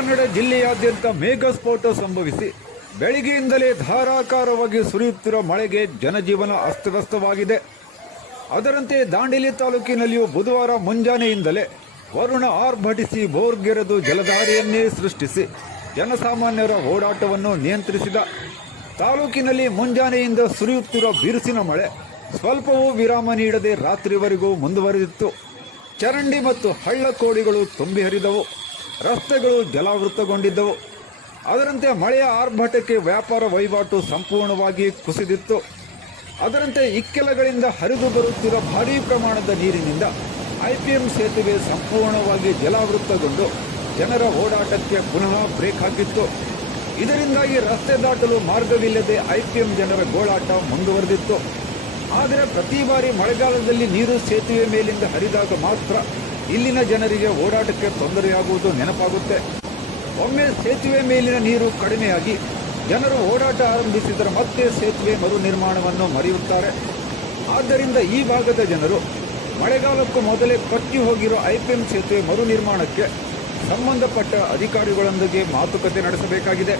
ಕನ್ನಡ ಜಿಲ್ಲೆಯಾದ್ಯಂತ ಮೇಘ ಸ್ಫೋಟ ಸಂಭವಿಸಿ ಬೆಳಗ್ಗೆಯಿಂದಲೇ ಧಾರಾಕಾರವಾಗಿ ಸುರಿಯುತ್ತಿರುವ ಮಳೆಗೆ ಜನಜೀವನ ಅಸ್ತವ್ಯಸ್ತವಾಗಿದೆ. ಅದರಂತೆ ದಾಂಡೇಲಿ ತಾಲೂಕಿನಲ್ಲಿಯೂ ಬುಧವಾರ ಮುಂಜಾನೆಯಿಂದಲೇ ವರುಣ ಆರ್ಭಟಿಸಿ ಬೋರ್ಗೆರೆದು ಜಲಧಾರೆಯನ್ನೇ ಸೃಷ್ಟಿಸಿ ಜನಸಾಮಾನ್ಯರ ಓಡಾಟವನ್ನು ನಿಯಂತ್ರಿಸಿದ. ತಾಲೂಕಿನಲ್ಲಿ ಮುಂಜಾನೆಯಿಂದ ಸುರಿಯುತ್ತಿರುವ ಬಿರುಸಿನ ಮಳೆ ಸ್ವಲ್ಪವೂ ವಿರಾಮ ನೀಡದೆ ರಾತ್ರಿವರೆಗೂ ಮುಂದುವರೆದಿತ್ತು. ಚರಂಡಿ ಮತ್ತು ಹಳ್ಳಕೋಡಿಗಳು ತುಂಬಿ ಹರಿದವು. ರಸ್ತೆಗಳು ಜಲಾವೃತಗೊಂಡಿದ್ದವು. ಅದರಂತೆ ಮಳೆಯ ಆರ್ಭಟಕ್ಕೆ ವ್ಯಾಪಾರ ವಹಿವಾಟು ಸಂಪೂರ್ಣವಾಗಿ ಕುಸಿದಿತ್ತು. ಅದರಂತೆ ಇಕ್ಕೆಲಗಳಿಂದ ಹರಿದು ಬರುತ್ತಿರುವ ಭಾರೀ ಪ್ರಮಾಣದ ನೀರಿನಿಂದ ಐಪಿಎಂ ಸೇತುವೆ ಸಂಪೂರ್ಣವಾಗಿ ಜಲಾವೃತಗೊಂಡು ಜನರ ಓಡಾಟಕ್ಕೆ ಪುನಃ ಬ್ರೇಕ್ ಹಾಕಿತ್ತು. ಇದರಿಂದಾಗಿ ರಸ್ತೆ ದಾಟಲು ಮಾರ್ಗವಿಲ್ಲದೆ ಐಪಿಎಂ ಜನರ ಗೋಳಾಟ ಮುಂದುವರೆದಿತ್ತು. ಆದರೆ ಪ್ರತಿ ಬಾರಿ ಮಳೆಗಾಲದಲ್ಲಿ ನೀರು ಸೇತುವೆ ಮೇಲಿಂದ ಹರಿದಾಗ ಮಾತ್ರ ಇಲ್ಲಿನ ಜನರಿಗೆ ಓಡಾಟಕ್ಕೆ ತೊಂದರೆಯಾಗುವುದು ನೆನಪಾಗುತ್ತೆ. ಒಮ್ಮೆ ಸೇತುವೆ ಮೇಲಿನ ನೀರು ಕಡಿಮೆಯಾಗಿ ಜನರು ಓಡಾಟ ಆರಂಭಿಸಿದರೆ ಮತ್ತೆ ಸೇತುವೆ ಮರು ನಿರ್ಮಾಣವನ್ನು ಮರೆಯುತ್ತಾರೆ. ಆದ್ದರಿಂದ ಈ ಭಾಗದ ಜನರು ಮಳೆಗಾಲಕ್ಕೂ ಮೊದಲೇ ಕಟ್ಟಿ ಹೋಗಿರೋ ಐಪಿಎಂ ಸೇತುವೆ ಮರು ನಿರ್ಮಾಣಕ್ಕೆ ಸಂಬಂಧಪಟ್ಟ ಅಧಿಕಾರಿಗಳೊಂದಿಗೆ ಮಾತುಕತೆ ನಡೆಸಬೇಕಾಗಿದೆ.